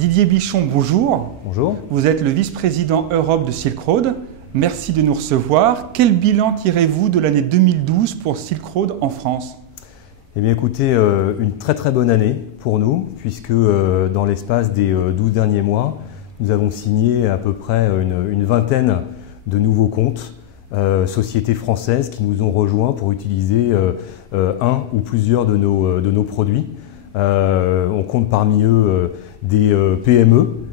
Didier Bichon, bonjour. Bonjour. Vous êtes le vice-président Europe de Silk Road. Merci de nous recevoir. Quel bilan tirez-vous de l'année 2012 pour Silk Road en France? Eh bien écoutez, une très bonne année pour nous, puisque dans l'espace des 12 derniers mois, nous avons signé à peu près une vingtaine de nouveaux comptes, sociétés françaises qui nous ont rejoints pour utiliser un ou plusieurs de nos produits. On compte parmi eux des PME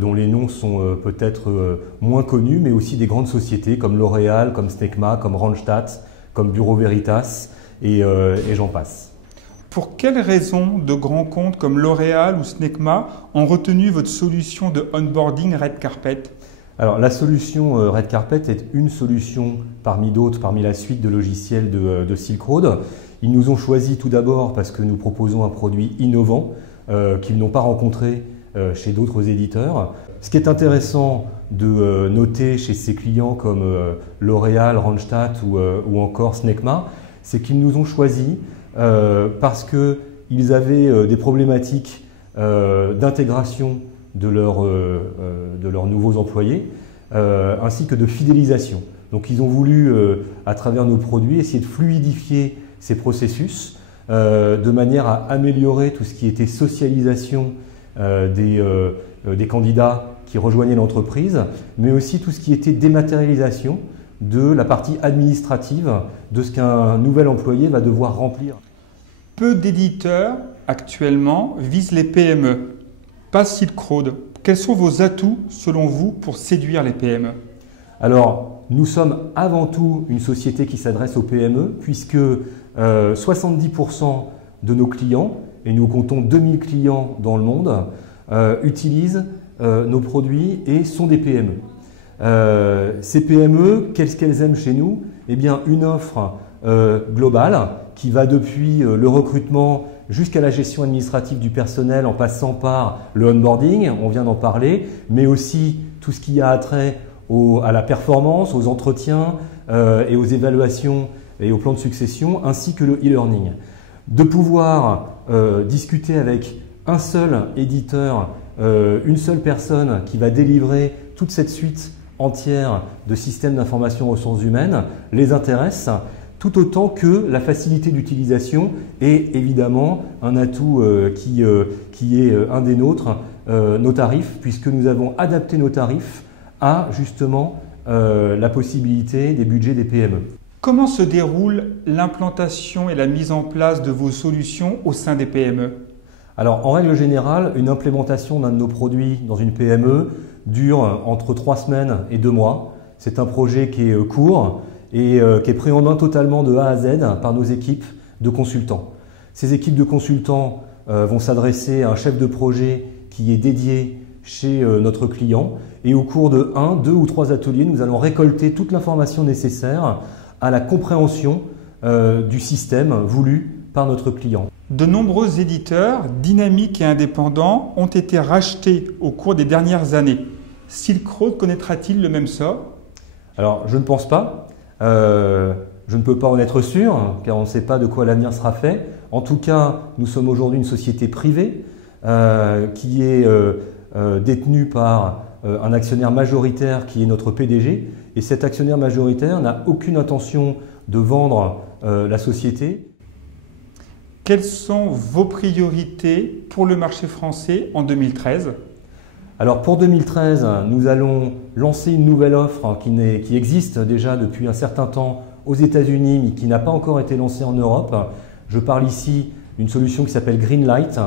dont les noms sont peut-être moins connus, mais aussi des grandes sociétés comme L'Oréal, comme Snecma, comme Randstad, comme Bureau Veritas et j'en passe. Pour quelles raisons de grands comptes comme L'Oréal ou Snecma ont retenu votre solution de onboarding Red Carpet? Alors la solution Red Carpet est une solution parmi d'autres, parmi la suite de logiciels de Silk Road. Ils nous ont choisi tout d'abord parce que nous proposons un produit innovant qu'ils n'ont pas rencontré chez d'autres éditeurs. Ce qui est intéressant de noter chez ces clients comme L'Oréal, Randstad ou encore Snecma, c'est qu'ils nous ont choisis parce qu'ils avaient des problématiques d'intégration de leurs nouveaux employés, ainsi que de fidélisation. Donc ils ont voulu, à travers nos produits, essayer de fluidifier ces processus de manière à améliorer tout ce qui était socialisation des candidats qui rejoignaient l'entreprise, mais aussi tout ce qui était dématérialisation de la partie administrative de ce qu'un nouvel employé va devoir remplir. Peu d'éditeurs actuellement visent les PME, pas Silk Road. Quels sont vos atouts selon vous pour séduire les PME? Alors, nous sommes avant tout une société qui s'adresse aux PME puisque 70% de nos clients, et nous comptons 2000 clients dans le monde, utilisent nos produits et sont des PME. Ces PME, qu'est-ce qu'elles aiment chez nous? Eh bien, une offre globale qui va depuis le recrutement jusqu'à la gestion administrative du personnel en passant par le onboarding, on vient d'en parler, mais aussi tout ce qui a trait à la performance, aux entretiens et aux évaluations et au plan de succession, ainsi que le e-learning. De pouvoir discuter avec un seul éditeur, une seule personne qui va délivrer toute cette suite entière de systèmes d'information ressources humaines les intéresse, tout autant que la facilité d'utilisation est évidemment un atout qui est un des nôtres, nos tarifs, puisque nous avons adapté nos tarifs à justement la possibilité des budgets des PME. Comment se déroule l'implantation et la mise en place de vos solutions au sein des PME? Alors en règle générale, une implémentation d'un de nos produits dans une PME dure entre 3 semaines et 2 mois. C'est un projet qui est court et qui est pris en main totalement de A à Z par nos équipes de consultants. Ces équipes de consultants vont s'adresser à un chef de projet qui est dédié chez notre client et au cours de 1, 2 ou 3 ateliers, nous allons récolter toute l'information nécessaire à la compréhension du système voulu par notre client. De nombreux éditeurs dynamiques et indépendants ont été rachetés au cours des dernières années. Silk Road connaîtra-t-il le même sort? Alors, je ne pense pas. Je ne peux pas en être sûr, car on ne sait pas de quoi l'avenir sera fait. En tout cas, nous sommes aujourd'hui une société privée qui est détenue par un actionnaire majoritaire qui est notre PDG. Et cet actionnaire majoritaire n'a aucune intention de vendre la société. Quelles sont vos priorités pour le marché français en 2013? Alors pour 2013, nous allons lancer une nouvelle offre qui existe déjà depuis un certain temps aux États-Unis mais qui n'a pas encore été lancée en Europe. Je parle ici d'une solution qui s'appelle Greenlight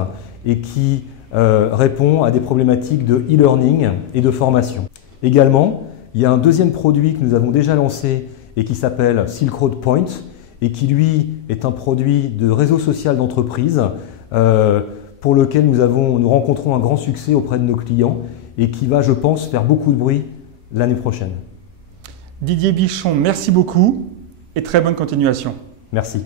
et qui répond à des problématiques de e-learning et de formation. Également, il y a un deuxième produit que nous avons déjà lancé et qui s'appelle Silk Road Point et qui lui est un produit de réseau social d'entreprise pour lequel nous rencontrons un grand succès auprès de nos clients et qui va, je pense, faire beaucoup de bruit l'année prochaine. Didier Bichon, merci beaucoup et très bonne continuation. Merci.